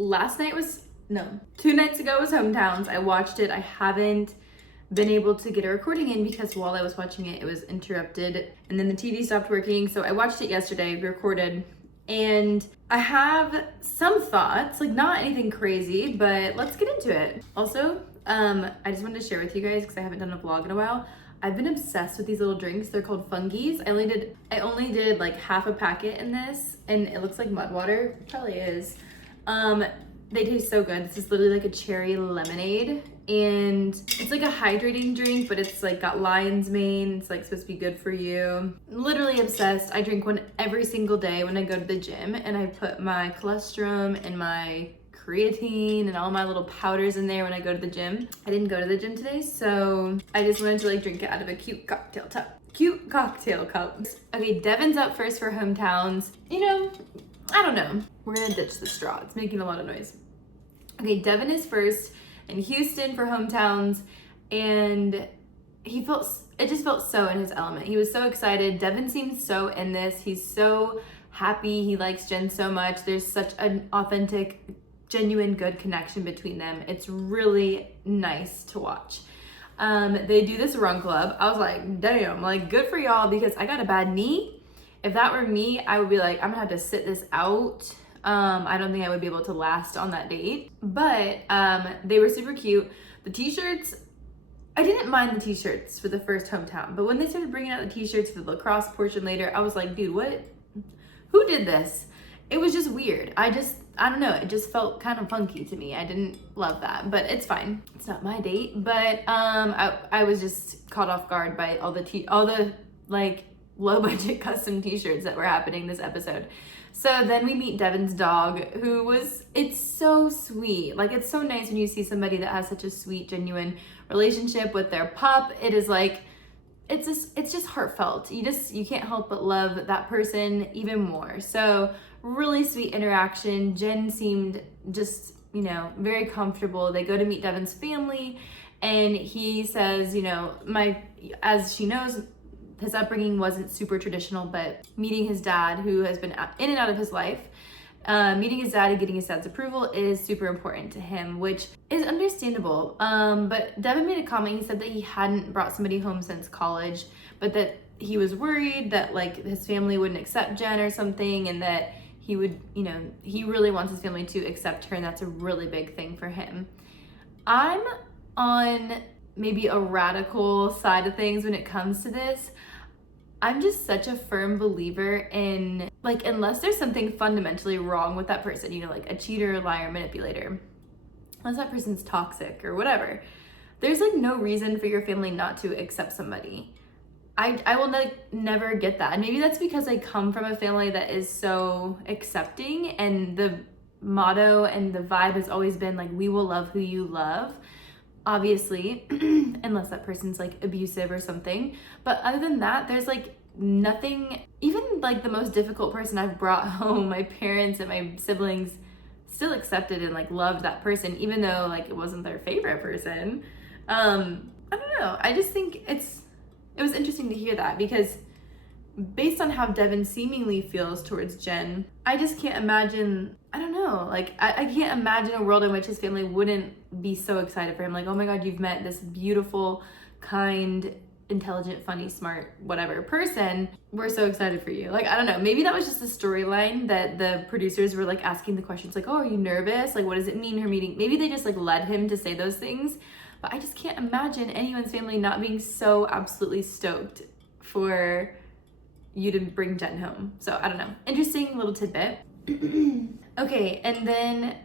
2 nights ago was hometowns. I watched it. I haven't been able to get a recording in because while I was watching it, it was interrupted and then the TV stopped working. So I watched it yesterday, recorded, and I have some thoughts, like not anything crazy, but let's get into it. Also, I just wanted to share with you guys because I haven't done a vlog in a while. I've been obsessed with these little drinks. They're called Fungies. I only did like half a packet in this, and it looks like mud water. It probably is. They taste so good. This is literally like a cherry lemonade, and it's like a hydrating drink, but it's like got lion's mane. It's like supposed to be good for you. Literally obsessed. I drink one every single day when I go to the gym, and I put my cholesterol and my creatine and all my little powders in there when I go to the gym. I didn't go to the gym today, so I just wanted to like drink it out of a cute cocktail cup. Okay, Devon's up first for hometowns. You know, I don't know. We're gonna ditch the straw. It's making a lot of noise. Okay, Devon is first in Houston for hometowns, and it just felt so in his element. He was so excited. Devon seems so in this. He's so happy. He likes Jenn so much. There's such an authentic, genuine, good connection between them. It's really nice to watch. They do this run club. I was like, damn, like good for y'all, because I got a bad knee. If that were me, I would be like, I'm gonna have to sit this out. I don't think I would be able to last on that date, but they were super cute. The t-shirts, I didn't mind the t-shirts for the first hometown, but when they started bringing out the t-shirts for the lacrosse portion later, I was like, dude, who did this? It was just weird. I don't know, it just felt kind of funky to me. I didn't love that, but it's fine. It's not my date, but I was just caught off guard by all the like low budget custom t-shirts that were happening this episode. So then we meet Devon's dog, it's so sweet. Like, it's so nice when you see somebody that has such a sweet, genuine relationship with their pup. It is like, it's just heartfelt. You can't help but love that person even more. So really sweet interaction. Jenn seemed just, very comfortable. They go to meet Devon's family, and he says, as she knows, his upbringing wasn't super traditional, but meeting his dad, who has been in and out of his life, meeting his dad and getting his dad's approval is super important to him, which is understandable. But Devon made a comment. He said that he hadn't brought somebody home since college, but that he was worried that like his family wouldn't accept Jenn or something, and that he would, he really wants his family to accept her, and that's a really big thing for him. I'm on maybe a radical side of things when it comes to this. I'm just such a firm believer in, like, unless there's something fundamentally wrong with that person, like a cheater, liar, manipulator, unless that person's toxic or whatever, there's like no reason for your family not to accept somebody. I will never get that. And maybe that's because I come from a family that is so accepting, and the motto and the vibe has always been like, we will love who you love. Obviously, unless that person's like abusive or something. But other than that, there's like nothing, even like the most difficult person I've brought home, my parents and my siblings still accepted and like loved that person, even though like it wasn't their favorite person. I don't know. I just think it was interesting to hear that, because based on how Devon seemingly feels towards Jenn, I just can't imagine, I don't know, like I can't imagine a world in which his family wouldn't be so excited for him. Like, oh my God, you've met this beautiful, kind, intelligent, funny, smart, whatever person. We're so excited for you. Like, I don't know, maybe that was just a storyline that the producers were like asking the questions like, oh, are you nervous? Like, what does it mean, her meeting? Maybe they just like led him to say those things. But I just can't imagine anyone's family not being so absolutely stoked for you to bring Jenn home. So I don't know, interesting little tidbit. Okay, and then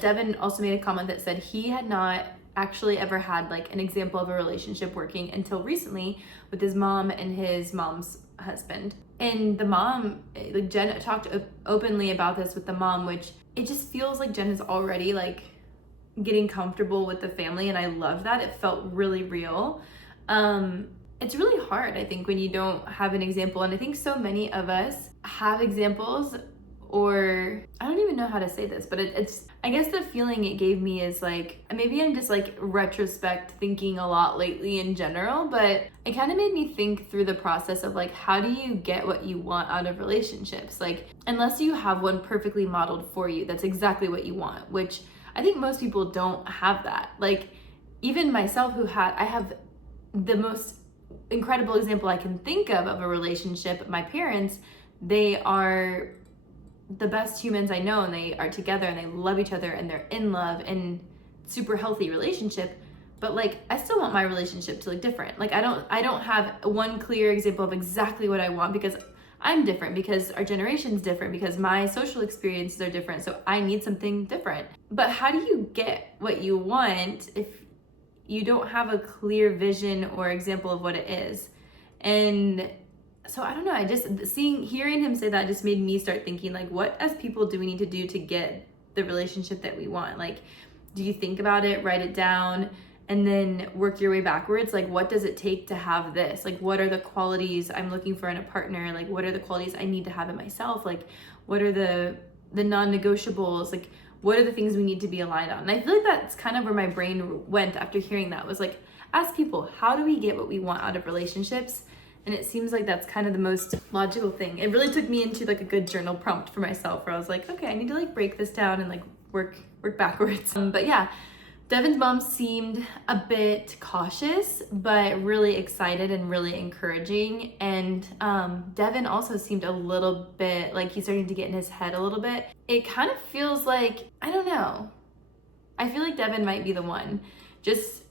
Devon also made a comment that said he had not actually ever had like an example of a relationship working until recently with his mom and his mom's husband. And the mom, like Jenn talked openly about this with the mom, which it just feels like Jenn is already like getting comfortable with the family, and I love that. It felt really real. It's really hard, I think, when you don't have an example, and I think so many of us have examples or I don't even know how to say this, but it's, I guess the feeling it gave me is like, maybe I'm just like retrospect thinking a lot lately in general, but it kind of made me think through the process of like, how do you get what you want out of relationships? Like, unless you have one perfectly modeled for you, that's exactly what you want, which I think most people don't have that. Like, even myself I have the most incredible example I can think of a relationship. My parents, they are the best humans I know, and they are together and they love each other and they're in love and super healthy relationship. But like, I still want my relationship to look different. Like, I don't have one clear example of exactly what I want, because I'm different, because our generation's different, because my social experiences are different. So I need something different. But how do you get what you want if you don't have a clear vision or example of what it is? And so I don't know, I just hearing him say that just made me start thinking, like, what as people do we need to do to get the relationship that we want? Like, do you think about it, write it down, and then work your way backwards? Like, what does it take to have this? Like, what are the qualities I'm looking for in a partner? Like, what are the qualities I need to have in myself? Like, what are the non-negotiables? Like, what are the things we need to be aligned on? And I feel like that's kind of where my brain went after hearing that, was like, ask people, how do we get what we want out of relationships? And it seems like that's kind of the most logical thing. It really took me into like a good journal prompt for myself, where I was like, okay, I need to like break this down and like work backwards. But yeah, Devon's mom seemed a bit cautious, but really excited and really encouraging. And Devon also seemed a little bit like he's starting to get in his head a little bit. It kind of feels like, I don't know, I feel like Devon might be the one, just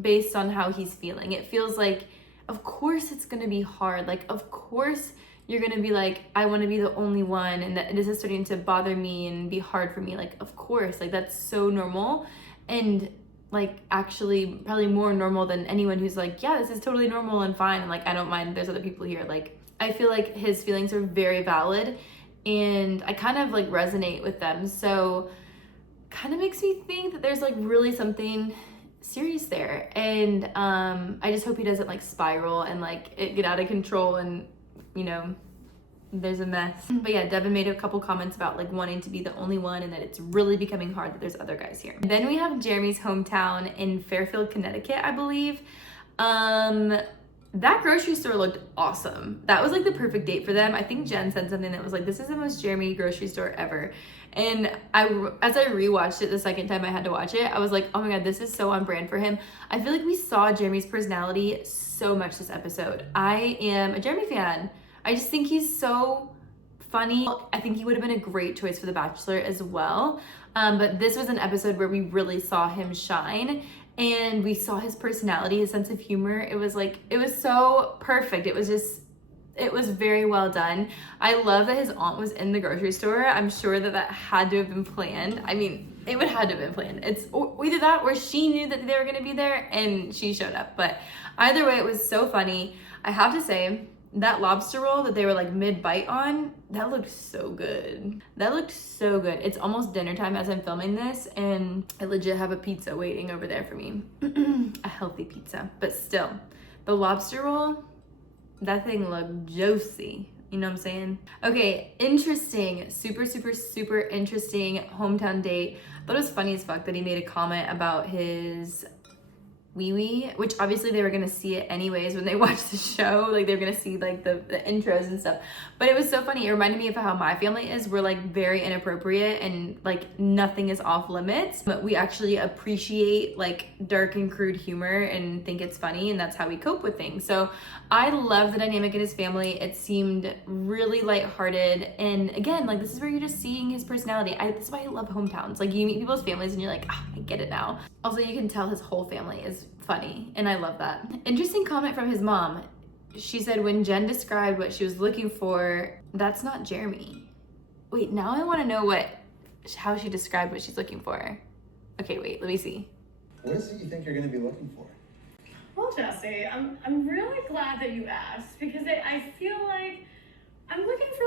based on how he's feeling. It feels like, of course it's gonna be hard. Like, of course you're gonna be like, I wanna be the only one, and that this is starting to bother me and be hard for me. Like, of course, like that's so normal. And like, actually probably more normal than anyone who's like, yeah, this is totally normal and fine, and like, I don't mind, there's other people here. Like, I feel like his feelings are very valid, and I kind of like resonate with them. So kind of makes me think that there's like really something serious there. And I just hope he doesn't like spiral and like it get out of control and, you know, there's a mess. But yeah, Devon made a couple comments about like wanting to be the only one, and that it's really becoming hard that there's other guys here. Then we have Jeremy's hometown in Fairfield, Connecticut, I believe. That grocery store looked awesome. That was like the perfect date for them. I think Jenn said something that was like, this is the most Jeremy grocery store ever. And as I rewatched it the second time I had to watch it, I was like, oh my God, this is so on brand for him. I feel like we saw Jeremy's personality so much this episode. I am a Jeremy fan. I just think he's so funny. I think he would have been a great choice for The Bachelor as well. But this was an episode where we really saw him shine, and we saw his personality, his sense of humor. It was like, it was so perfect. It was very well done. I love that his aunt was in the grocery store. I'm sure that had to have been planned. I mean, it would have to have been planned. It's either that or she knew that they were gonna be there and she showed up. But either way, it was so funny. I have to say, that lobster roll that they were like mid-bite on, that looked so good. That looked so good. It's almost dinner time as I'm filming this, and I legit have a pizza waiting over there for me. A healthy pizza, but still. The lobster roll, that thing looked juicy. You know what I'm saying? Okay, interesting, super, super, super interesting hometown date. I thought it was funny as fuck that he made a comment about his wee-wee, which obviously they were gonna see it anyways when they watched the show. Like, they were gonna see like the intros and stuff. But it was so funny. It reminded me of how my family is. We're like very inappropriate and like nothing is off limits, but we actually appreciate like dark and crude humor and think it's funny, and that's how we cope with things. So I love the dynamic in his family. It seemed really lighthearted, and again, like, this is where you're just seeing his personality. This is why I love hometowns. Like, you meet people's families and you're like, oh, I get it now. Also, you can tell his whole family is funny, and I love that. Interesting comment from his mom. She said when Jenn described what she was looking for, that's not Jeremy. Wait, now I want to know how she described what she's looking for. Okay, wait, let me see. What is it you think you're going to be looking for? Well, Jesse, I'm really glad that you asked, because I feel like I'm looking for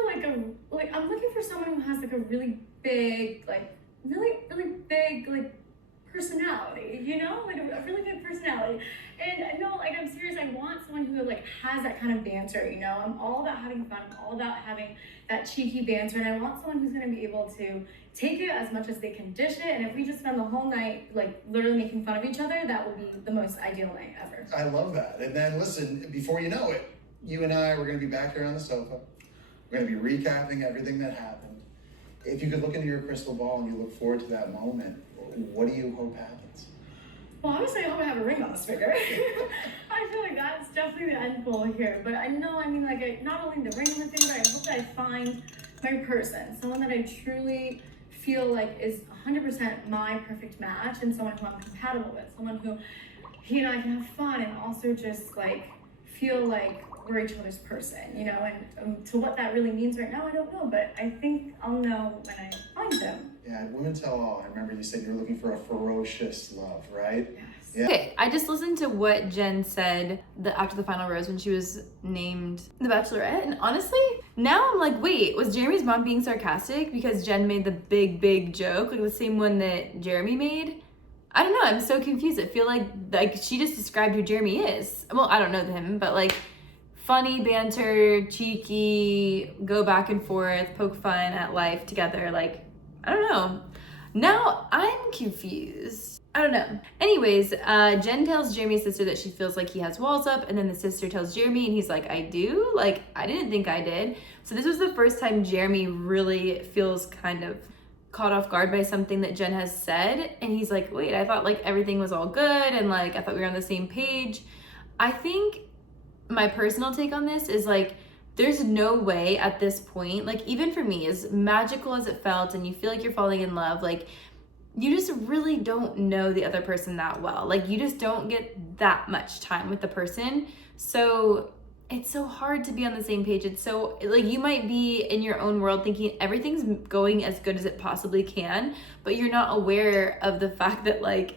I'm looking for someone who has like a really big, like really big, like personality, you know, like a really good personality. And no, like I'm serious, I want someone who like has that kind of banter, you know. I'm all about having fun, I'm all about having that cheeky banter, and I want someone who's gonna be able to take it as much as they can dish it. And if we just spend the whole night like literally making fun of each other, that will be the most ideal night ever. I love that. And then listen, before you know it, you and I, we're gonna be back here on the sofa. We're gonna be recapping everything that happened. If you could look into your crystal ball and you look forward to that moment, what do you hope happens? Well, obviously I hope I have a ring on this finger. I feel like that's definitely the end goal here. But I know, I mean, like, not only the ring on the finger, I hope that I find my person, someone that I truly feel like is 100% my perfect match, and someone who I'm compatible with, someone who he and I can have fun and also just like feel like we're each other's person, you know. And to what that really means right now, I don't know, but I think I'll know when I find them. Yeah, women tell all. I remember you said you're looking for a ferocious love, right? Yes. Yeah. Okay, I just listened to what Jenn said after the final rose when she was named the Bachelorette, and honestly, now I'm like, wait, was Jeremy's mom being sarcastic because Jenn made the big joke, like the same one that Jeremy made? I don't know, I'm so confused. I feel like she just described who Jeremy is. Well, I don't know him, but like funny banter, cheeky, go back and forth, poke fun at life together, like, I don't know. Now I'm confused. I don't know. Anyways, Jenn tells Jeremy's sister that she feels like he has walls up, and then the sister tells Jeremy, and he's like, I do? Like, I didn't think I did. So this was the first time Jeremy really feels kind of caught off guard by something that Jenn has said, and he's like, wait, I thought like everything was all good, and like I thought we were on the same page. I think my personal take on this is like, there's no way at this point, like even for me, as magical as it felt and you feel like you're falling in love, like you just really don't know the other person that well. Like you just don't get that much time with the person. So it's so hard to be on the same page. It's so like you might be in your own world thinking everything's going as good as it possibly can, but you're not aware of the fact that like,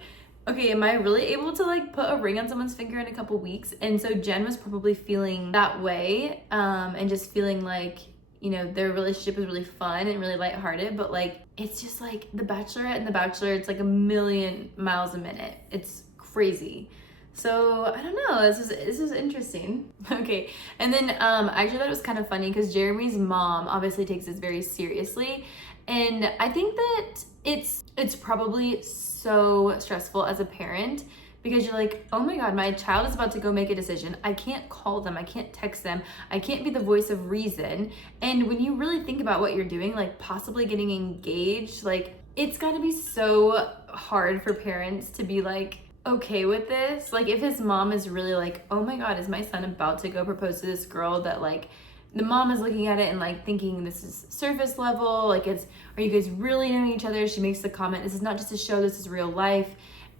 okay, am I really able to like put a ring on someone's finger in a couple weeks? And so Jenn was probably feeling that way, and just feeling like, you know, their relationship was really fun and really lighthearted, but like, it's just like the Bachelorette and the Bachelor, it's like a million miles a minute. It's crazy. So I don't know, this is interesting. Okay, and then I actually thought it was kind of funny because Jeremy's mom obviously takes this very seriously, and I think that it's probably so stressful as a parent because you're like, oh my God, my child is about to go make a decision. I can't call them, I can't text them, I can't be the voice of reason. And when you really think about what you're doing, like possibly getting engaged, like it's gotta be so hard for parents to be like, okay with this. Like if his mom is really like, oh my God, is my son about to go propose to this girl that like, the mom is looking at it and like thinking this is surface level, like are you guys really knowing each other? She makes the comment, this is not just a show, this is real life.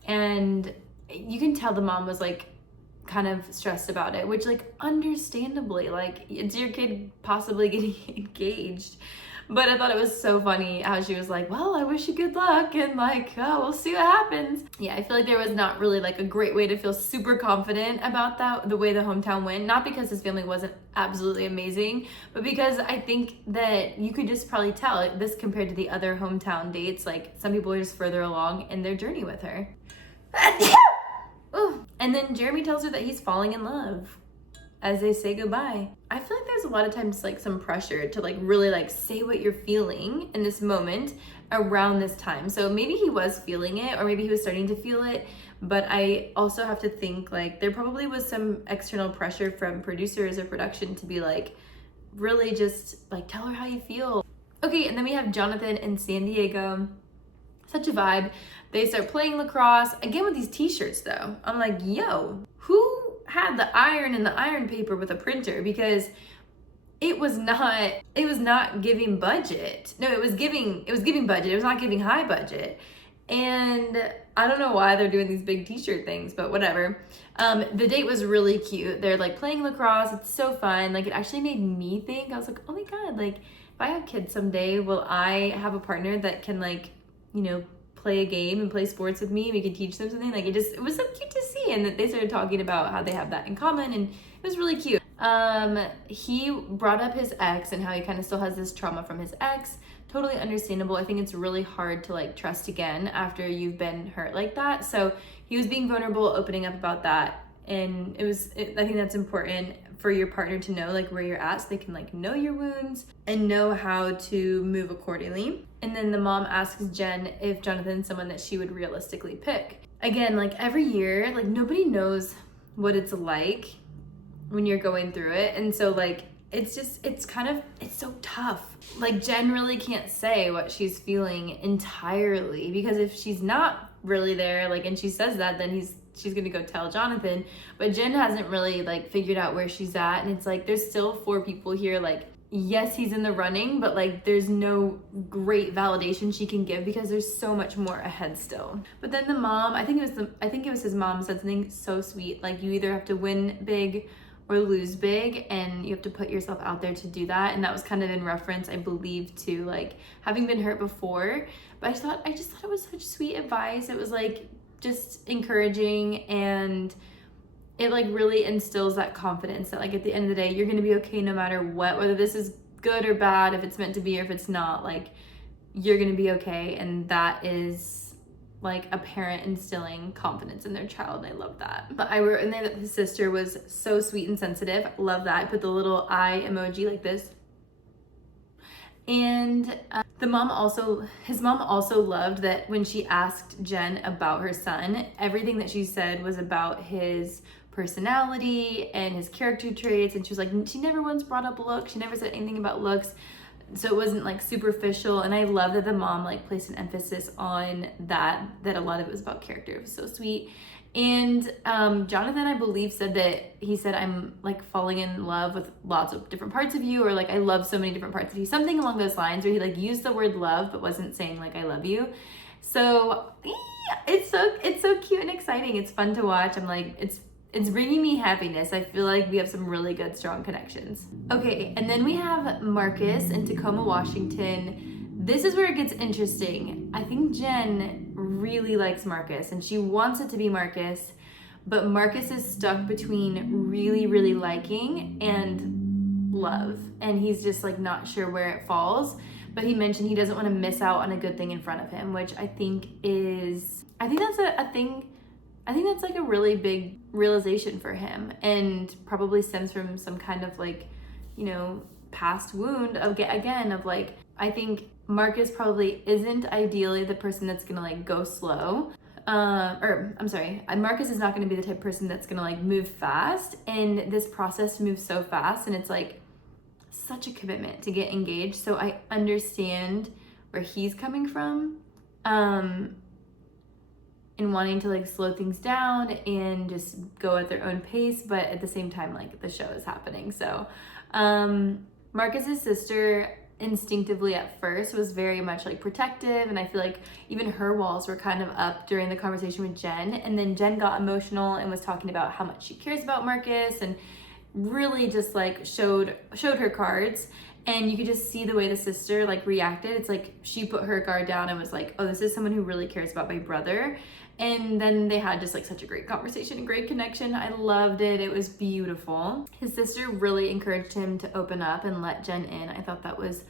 And you can tell the mom was like kind of stressed about it, which like understandably, like it's your kid possibly getting engaged. But I thought it was so funny how she was like, well, I wish you good luck, and like, oh, we'll see what happens. Yeah, I feel like there was not really like a great way to feel super confident about that, the way the hometown went. Not because his family wasn't absolutely amazing, but because I think that you could just probably tell like, this compared to the other hometown dates, like some people are just further along in their journey with her. Ooh. And then Jeremy tells her that he's falling in love as they say goodbye. I feel like there's a lot of times like some pressure to like really like say what you're feeling in this moment around this time. So maybe he was feeling it, or maybe he was starting to feel it, but I also have to think like there probably was some external pressure from producers or production to be like, really just like tell her how you feel. Okay, and then we have Jonathan in San Diego. Such a vibe. They start playing lacrosse again with these t-shirts though. I'm like, yo, who had the iron and the iron paper with a printer? Because it was not giving budget. No, it was giving budget. It was not giving high budget. And I don't know why they're doing these big t-shirt things, but whatever. The date was really cute. They're like playing lacrosse. It's so fun. Like it actually made me think, I was like, oh my God, like if I have kids someday, will I have a partner that can like, you know, play a game and play sports with me? We could teach them something. Like it was so cute to see. And they started talking about how they have that in common, and it was really cute. He brought up his ex and how he kind of still has this trauma from his ex. Totally understandable. I think it's really hard to like trust again after you've been hurt like that. So he was being vulnerable, opening up about that. And I think that's important for your partner to know like where you're at so they can like know your wounds and know how to move accordingly. And then the mom asks Jenn if Jonathan's someone that she would realistically pick. Again, like every year, like nobody knows what it's like when you're going through it. And so like, it's so tough. Like Jenn really can't say what she's feeling entirely, because if she's not really there, like, and she says that, then she's gonna go tell Jonathan. But Jenn hasn't really like figured out where she's at, and it's like there's still 4 people here. Like, yes, he's in the running, but like there's no great validation she can give because there's so much more ahead still. But then the mom, I think it was his mom, said something so sweet, like you either have to win big or lose big, and you have to put yourself out there to do that. And that was kind of in reference, I believe, to like having been hurt before. But I just thought it was such sweet advice. It was like just encouraging, and it like really instills that confidence that like at the end of the day you're gonna be okay no matter what, whether this is good or bad, if it's meant to be or if it's not, like you're gonna be okay. And that is like a parent instilling confidence in their child, and I love that. But I wrote in there that his sister was so sweet and sensitive. Love that. I put the little eye emoji like this. And his mom also loved that when she asked Jenn about her son, everything that she said was about his personality and his character traits. And she was like, she never once brought up looks. She never said anything about looks. So it wasn't like superficial. And I love that the mom like placed an emphasis on that a lot of it was about character. It was so sweet. And Jonathan, I believe, said that he said, I'm like falling in love with lots of different parts of you, or like I love so many different parts of you, something along those lines, where he like used the word love but wasn't saying like I love you. So yeah, it's so cute and exciting. It's fun to watch. I'm like, it's bringing me happiness. I feel like we have some really good, strong connections. Okay, and then we have Marcus in Tacoma, Washington. This is where it gets interesting. I think Jenn really likes Marcus and she wants it to be Marcus, but Marcus is stuck between really, really liking and love. And he's just like not sure where it falls. But he mentioned he doesn't want to miss out on a good thing in front of him, which I think that's a thing. I think that's like a really big realization for him, and probably stems from some kind of like, past wound of like, I think Marcus probably isn't ideally the person that's gonna like go slow. Marcus is not gonna be the type of person that's gonna like move fast, and this process moves so fast, and it's like such a commitment to get engaged. So I understand where he's coming from. And wanting to like slow things down and just go at their own pace, but at the same time, like the show is happening. So Marcus's sister instinctively at first was very much like protective, and I feel like even her walls were kind of up during the conversation with Jenn. And then Jenn got emotional and was talking about how much she cares about Marcus, and really just like showed her cards. And you could just see the way the sister like reacted. It's like she put her guard down and was like, oh, this is someone who really cares about my brother. And then they had just like such a great conversation and great connection. I loved it. It was beautiful. His sister really encouraged him to open up and let Jenn in. I thought that was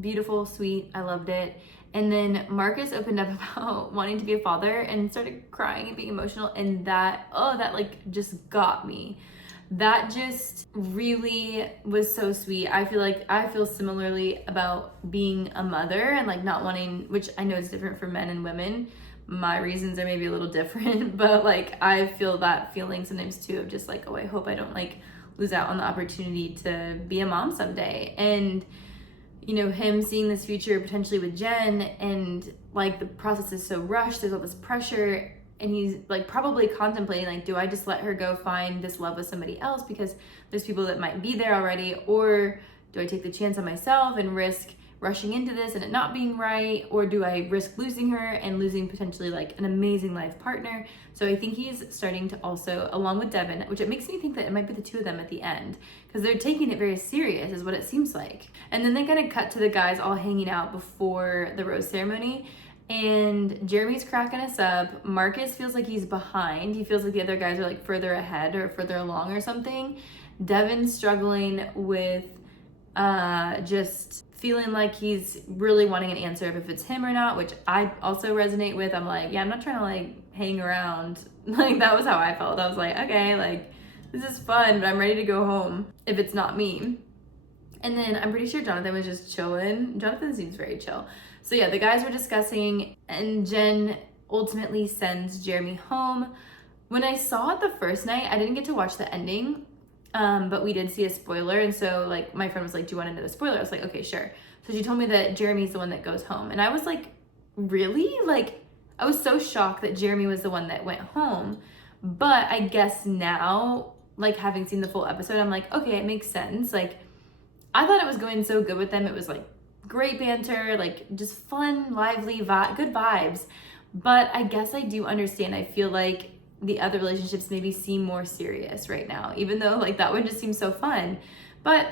beautiful, sweet. I loved it. And then Marcus opened up about wanting to be a father and started crying and being emotional. And that like just got me. That just really was so sweet. I feel similarly about being a mother and like not wanting, which I know is different for men and women. My reasons are maybe a little different, but like I feel that feeling sometimes too, of just like, oh, I hope I don't like lose out on the opportunity to be a mom someday. And him seeing this future potentially with Jenn, and like the process is so rushed, there's all this pressure, and he's like probably contemplating like, do I just let her go find this love with somebody else because there's people that might be there already, or do I take the chance on myself and risk rushing into this and it not being right, or do I risk losing her and losing potentially like an amazing life partner? So I think he's starting to also, along with Devon, which it makes me think that it might be the two of them at the end, because they're taking it very serious is what it seems like. And then they kind of cut to the guys all hanging out before the rose ceremony, and Jeremy's cracking us up. Marcus feels like he's behind. He feels like the other guys are like further ahead or further along or something. Devon's struggling with just feeling like he's really wanting an answer if it's him or not, which I also resonate with. I'm like, yeah, I'm not trying to like hang around. Like that was how I felt. I was like, okay, like this is fun, but I'm ready to go home if it's not me. And then I'm pretty sure Jonathan was just chilling. Jonathan seems very chill. So yeah, the guys were discussing, and Jenn ultimately sends Jeremy home. When I saw it the first night, I didn't get to watch the ending, but we did see a spoiler. And so like my friend was like, do you want to know the spoiler? I was like, okay, sure. So she told me that Jeremy's the one that goes home. And I was like, really? Like, I was so shocked that Jeremy was the one that went home. But I guess now, like having seen the full episode, I'm like, okay, it makes sense. Like, I thought it was going so good with them. It was like great banter, like just fun, lively, good vibes. But I guess I do understand. I feel like the other relationships maybe seem more serious right now, even though like that one just seems so fun. But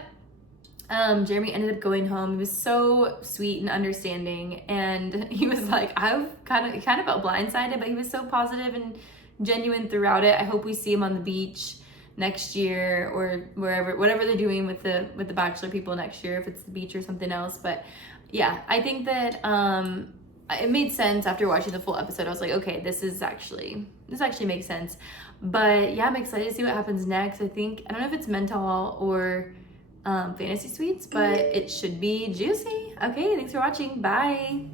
Jeremy ended up going home. He was so sweet and understanding, and he was like, I kind of felt blindsided, but he was so positive and genuine throughout it. I hope we see him on the beach next year or wherever, whatever they're doing with the Bachelor people next year, if it's the beach or something else. But yeah, I think that it made sense after watching the full episode. I was like, okay, this actually makes sense. But yeah, I'm excited to see what happens next. I don't know if it's mental or fantasy suites, but it should be juicy. Okay, thanks for watching. Bye.